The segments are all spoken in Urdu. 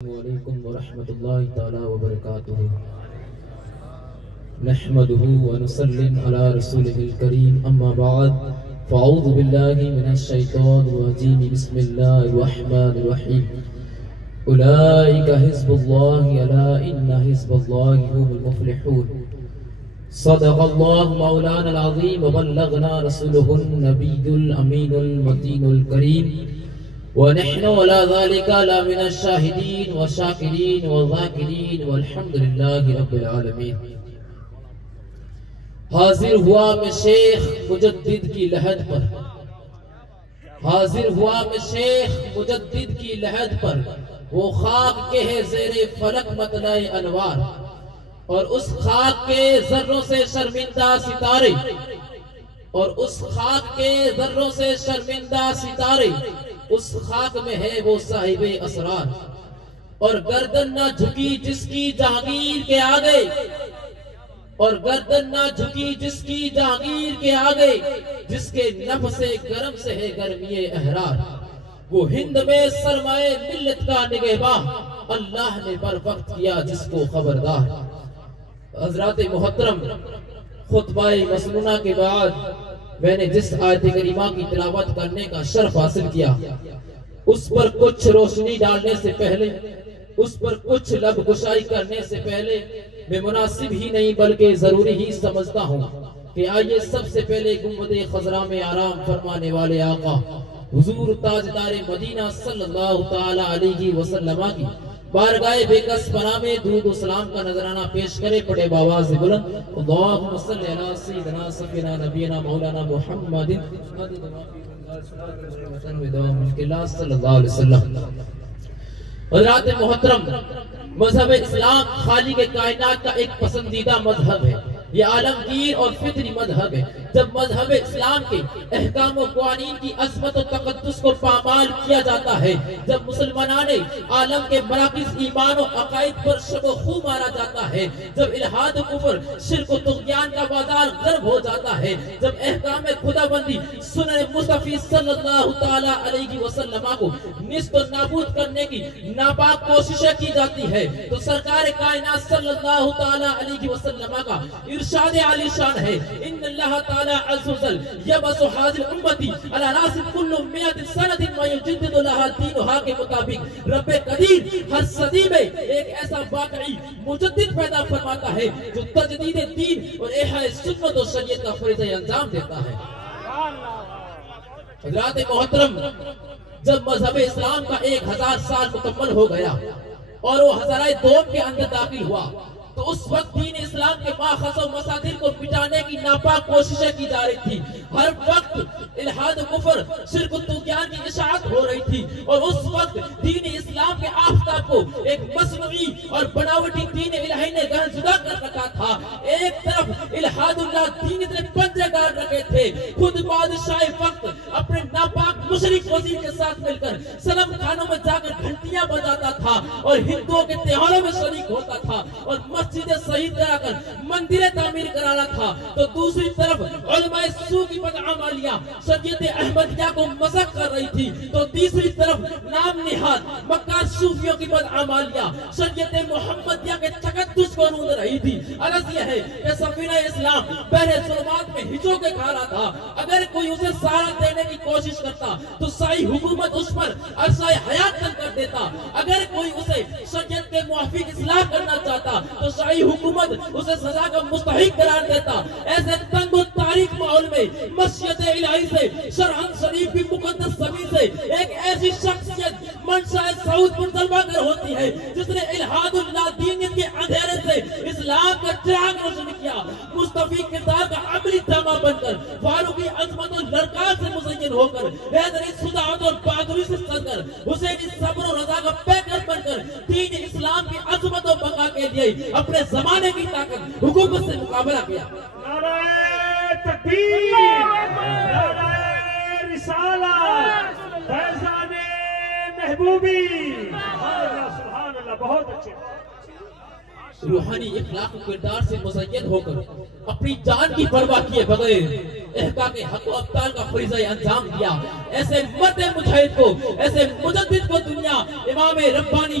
علیکم ورحمۃ اللہ تعالی وبرکاتہ نحمده ونسلم علی رسولہ الکریم اما بعد فاعوذ باللہ من الشیطان الرجیم بسم اللہ الرحمن الرحیم اولئک حزب اللہ الا ان حزب اللہ هم المفلحون صدق اللہ مولانا العظیم وبلغنا رسولہ النبی الامین المتین الکریم ونحن ولا ذلك لا من الشاهدين والشاكرين والذاكرين والحمد لله رب العالمين. حاضر ہوا میں شیخ مجدد کی لحد پر، حاضر ہوا میں شیخ مجدد کی لحد پر، وہ خاک کے ہے زیر فلک مطلع انوار، اور اس خاک کے ذروں سے شرمندہ ستارے، اور اس خاک کے ذروں سے شرمندہ ستارے، اس خاک میں ہے وہ صاحب اسرار، اور گردن نہ جھکی جس کی جہانگیر کے آگے، اور گردن نہ جھکی جس کی جہانگیر کے آگے، جس کے نفس گرم سے ہے گرمی احرار، وہ ہند میں سرمائے ملت کا نگہباں، اللہ نے بر وقت کیا جس کو خبردار. حضرات محترم، خطبہ مسنونہ کے بعد میں نے جس آیت کریمہ کی تلاوت کرنے کا شرف حاصل کیا، اس پر کچھ روشنی ڈالنے سے پہلے، اس پر کچھ لب گشائی کرنے سے پہلے میں مناسب ہی نہیں بلکہ ضروری ہی سمجھتا ہوں کہ آئیے سب سے پہلے گنبد خضرا میں آرام فرمانے والے آقا حضور تاجدار مدینہ صلی اللہ تعالی علیہ وسلم کی بارگاہ بے کس پناہ میں درود و سلام کا نذرانہ پیش کرے. پڑے باواز بلند اللہم صلی علی سیدنا سفینا نبینا مولانا محمد صلی اللہ علیہ وسلم. حضرات محترم، مذہب اسلام خالق کائنات کا ایک پسندیدہ مذہب ہے، یہ عالمگیر اور فطری مذہب ہے. جب مذہب اسلام کے احکام و قوانین کی عظمت و تقدس کو پامال کیا جاتا ہے، جب مسلمانان عالم کے مراکز ایمان و عقائد پر شب و خو مارا جاتا ہے، جب الہاد و کفر شرک و طغیان کا بازار غرب ہو جاتا ہے، جب احکام خدا بندی سنن مصطفی صلی اللہ تعالی علیہ وسلم کو نیست و نابود کرنے کی ناپاک کوششیں کی جاتی ہے، تو سرکار کائنات صلی اللہ تعالی علیہ وسلم کا ارشاد عالی شان ہے، ان اللہ تعالی عز و جل یبعث حاضر امتی علی راس کل مئت سنۃ ما یجدد لها دینها کے مطابق رب قدیر ہر صدی میں ایک ایسا واقعی مجدد پیدا فرماتا ہے جو تجدید دین اور احیاء سنت و شریعت کا فریضہ انجام دیتا ہے. حضرات محترم، جب مذہب اسلام کا 1000 سال مکمل ہو گیا اور وہ ہزارہ دوم کے اندر داخل ہوا، تو اس وقت دین اسلام کے ماخذ و مصادر کو مٹانے کی ناپاک کوششیں کی جا رہی تھی. ہر وقت الہاد و کفر شرک و طغیان کی اشاعت ہو رہی تھی، اور اس وقت دین اسلام کے آفتاب کو ایک مصنوعی اور بناوٹی دین الہی نے گہن جدا کر رکھا تھا. ایک طرف الہاد اللہ دین نے پنجے گاڑ رکھے تھے، خود بادشاہ وقت اپنے ناپاک مشرک وزیر کے ساتھ مل کر صنم خانوں میں جا کر گھنٹیاں بجاتا تھا اور ہندوؤں کے تہواروں میں شریک ہوتا تھا اور مسجد شہید کرا کر مندر تعمیر کرانا تھا. تو دوسری طرف علماء سو کی بدعمالیاں شریعت احمدیہ کو مذاق کر رہی تھی، تو تیسری طرف نام نہاد مکار صوفیوں کی بدعمالیاں شریعت محمدیہ کے تقدس کو روند رہی تھی. عرض یہ ہے کہ سفینہ اسلام بحر ظلمات میں ہچو کے کھا رہا تھا. اگر کوئی اسے سہارا دینے کی کوشش کرتا تو ساری حکومت اس پر عرصہ حیات تنگ کر دیتا. اگر کوئی اسے شریعت کے موافق اصلاح کرنا چاہتا تو شاہی حکومت اسے سزا کا مستحق قرار دیتا. ایسے تنگ و تاریک ماحول میں مسجد الہی سے شرحن شریف کی مقدس زمین سے ایک ایسی شخصیت منشاء سعود منتلبہ کر ہوتی ہے جس نے الہاد اللہ دینیت کے اندھیرے سے اسلام کا چراغ روشن کیا. مصطفی کردار کا عملی دامہ بن کر، فاروقی عظمت و لڑکار سے مزین ہو کر، حیدری صداعت اور بہادری سے سر کر، حسینی صبر و رضا کا پیکر بن کر دین اسلام کی عظمت و بقا کے لیے اپنے زمانے کی طاقت حکومت سے مقابلہ کیا. نعرہ تکبیر، نعرہ رسالت، فیضان محبوبی. سبحان اللہ، بہت اچھے. روحانی اخلاق و کردار سے مزین ہو کر اپنی جان کی پرواہ کیے بغیر احقاق حق و ابطال کا فریضہ انجام دیا. ایسے مرد مجاہد کو، ایسے مجدد کو دنیا امام ربانی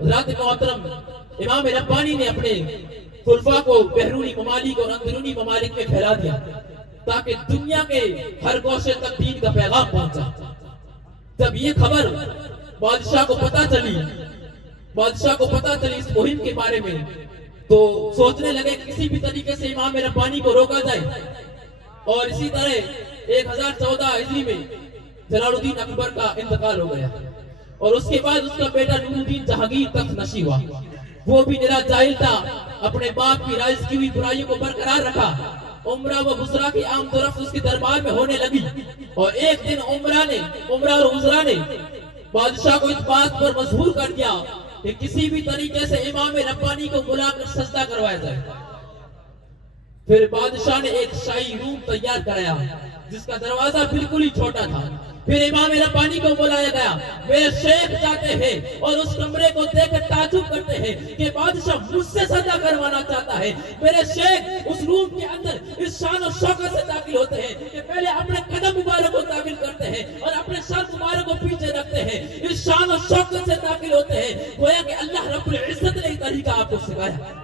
حضرات محترم امام ربانی نے اپنے خلفاء کو بیرونی ممالک اور اندرونی ممالک میں پھیلا دیا تاکہ دنیا کے ہر گوشے تک دین کا پیغام پہنچا۔ جب یہ خبر بادشاہ کو پتہ چلی اس مہم کے بارے میں، تو سوچنے لگے کسی بھی طریقے سے امام ربانی کو روکا جائے، اور اسی طرح 1014 ہجری میں جلال الدین اکبر کا انتقال ہو گیا، اور اس کے بعد اس کا بیٹا نور الدین جہانگیر تخت نشین ہوا۔ وہ بھی نرا جاہل تھا، اپنے باپ کی رائج کی ہوئی برائیوں کو برقرار رکھا۔ عمرہ و وزرا کی آمد و رفت اس کے دربار میں ہونے لگی، اور ایک دن عمرہ اور وزرا نے بادشاہ کو اس بات پر مجبور کر دیا کہ کسی بھی طریقے سے امام ربانی کو بلا کر سجدہ کروایا جائے۔ پھر بادشاہ نے ایک شاہی روم تیار کرایا جس کا دروازہ بالکل ہی چھوٹا تھا۔ پھر امام ربانی کو بلایا گیا، میرے شیخ جاتے ہیں اور اس کمرے کو دیکھ کر تعجب کرتے ہیں کہ بادشاہ مجھ سے سجدہ کروانا چاہتا ہے۔ میرے شیخ اس روم کے اندر اس شان و شوکت سے داخل ہوتے ہیں کہ پہلے اپنے قدم مبارک کو داخل کرتے ہیں اور اپنے سر مبارک کو پیچھے رکھتے ہیں، اس شان و شوکت سے داخل ہوتے ہیں گویا کہ اللہ رب العزت نے یہ طریقہ آپ کو سکھایا۔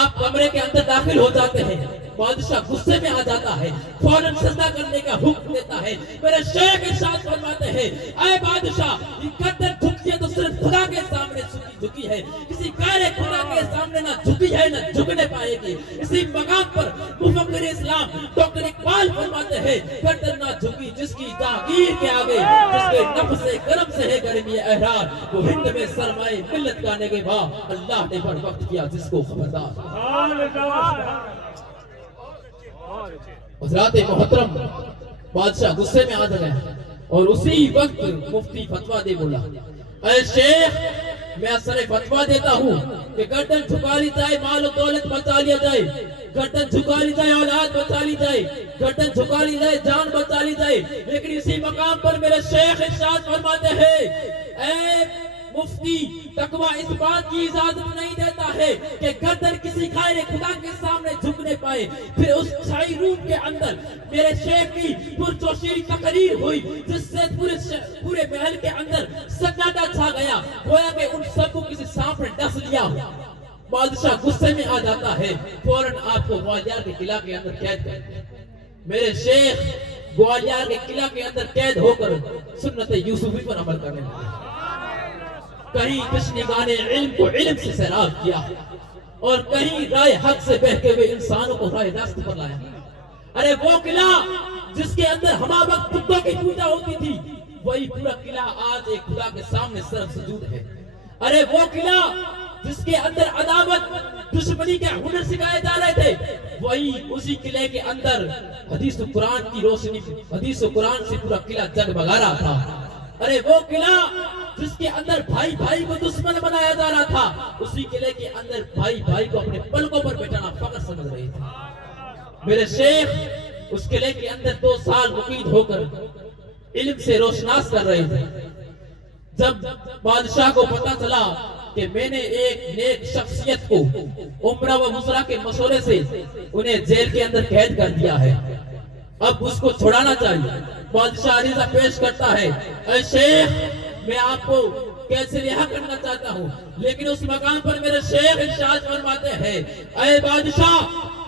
آپ کمرے کے اندر داخل ہو جاتے ہیں، بادشاہ غصے میں آ جاتا ہے، فوراً سجدہ کرنے کا حکم دیتا ہے۔ میرے شیخ ارشاد فرماتے ہیں، اے بادشاہ، یہ گردن جھکتی ہے تو صرف خدا کے سامنے جھکی ہے، کسی غیر خدا کے سامنے نہ جھکی ہے نہ جھکنے پائے گی۔ اسی مقام پر مفکر اسلام ڈاکٹر اقبال فرماتے ہیں، گردن نہ جھکی جس کی جہانگیر کے آگے، جس کے نفس کرم سے ہے گرمی احرار، وہ ہند میں سرمائے ملت کا نگہباں، اللہ نے بر وقت کیا جس کو خبردار۔ حضرات محترم، بادشاہ غصے میں آ گیا اور اسی وقت مفتی فتویٰ دے بولا، اے شیخ، میں اثر فتویٰ دیتا ہوں کہ گردن جھکا لی جائے، مال و دولت بچا لیا جائے، گردن جھکا لی جائے، اولاد بچا لی جائے، گردن جھکا لی جائے، جان بچا لی جائے، لیکن اسی مقام پر میرے شیخ ارشاد فرماتے ہیں، اے مفتی، تقویٰ اس بات کی اجازت نہیں دیتا ہے کہ گردن کسی غیر خدا کے سامنے جھکنے پائے۔ پھر اس شاہی روم کے اندر میرے شیخ کی پرجوشی تقریر ہوئی جس سے پورے محل کے اندر سناٹا چھا گیا، گویا کہ ان سب کو کسی سانپ نے ڈس لیا۔ بادشاہ غصے میں آ جاتا ہے، فوراً آپ کو گوالیار کے قلعہ کے اندر قید کر دیا۔ میرے شیخ گوالیار کے قلعہ کے اندر قید ہو کر سنت یوسفی پر عمل کرنے لگے۔ کہیں تشنیگان علم کو علم سے سیراب کیا اور کہیں رائے حق سے بہکے ہوئے انسانوں کو رائے راست پر لایا۔ ارے وہ قلعہ جس کے اندر ہما وقت کتوں کی پوجا ہوتی تھی، وہی پورا قلعہ آج ایک خدا کے سامنے سر سجود ہے۔ ارے وہ قلعہ جس کے اندر عداوت دشمنی کے ہنر سکھائے جا رہے تھے، وہی اسی قلعے کے اندر حدیث و قرآن کی روشنی، حدیث و قرآن سے پورا قلعہ جگمگا رہا تھا۔ ارے وہ قلعہ جس کے اندر بھائی بھائی کو دشمن بنایا جا رہا تھا، اسی قلعے کے اندر بھائی بھائی کو اپنے پلکوں پر بیٹھانا فخر سمجھ رہے تھے۔ میرے شیخ اس قلعے کے اندر 2 سال مقید ہو کر علم سے روشناس کر رہے تھے۔ جب بادشاہ کو پتا چلا کہ میں نے ایک نیک شخصیت کو عمرہ و وزرا کے مشورے سے انہیں جیل کے اندر قید کر دیا ہے، اب اس کو چھڑانا چاہیے۔ بادشاہ عریضہ پیش کرتا ہے، اے شیخ، میں آپ کو کیسے رہا کرنا چاہتا ہوں، لیکن اس مقام پر میرے شیخ ارشاد فرماتے ہیں، اے بادشاہ،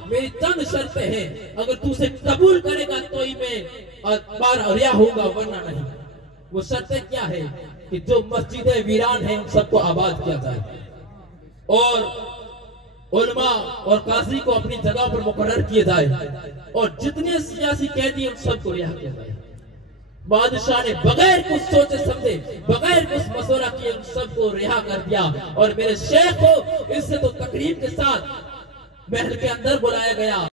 میری چند شرطیں ہیں، اگر تو اسے قبول کرے گا تو ہی میں بار رہا ہوں گا، ورنہ نہیں۔ وہ شرطیں کیا ہے کہ جو مسجدیں ویران ہیں ان سب کو آباد کیا جائے، اور علماء اور قاضی کو اپنی جگہ پر مقرر کیے جائے، اور جتنے سیاسی قیدی ان سب کو رہا کیا جائے۔ بادشاہ نے بغیر کچھ سوچے سمجھے، بغیر کچھ مشورہ کیے ان سب کو رہا کر دیا، اور میرے شیخ کو عزت و تقریب کے ساتھ محل کے اندر بلایا گیا۔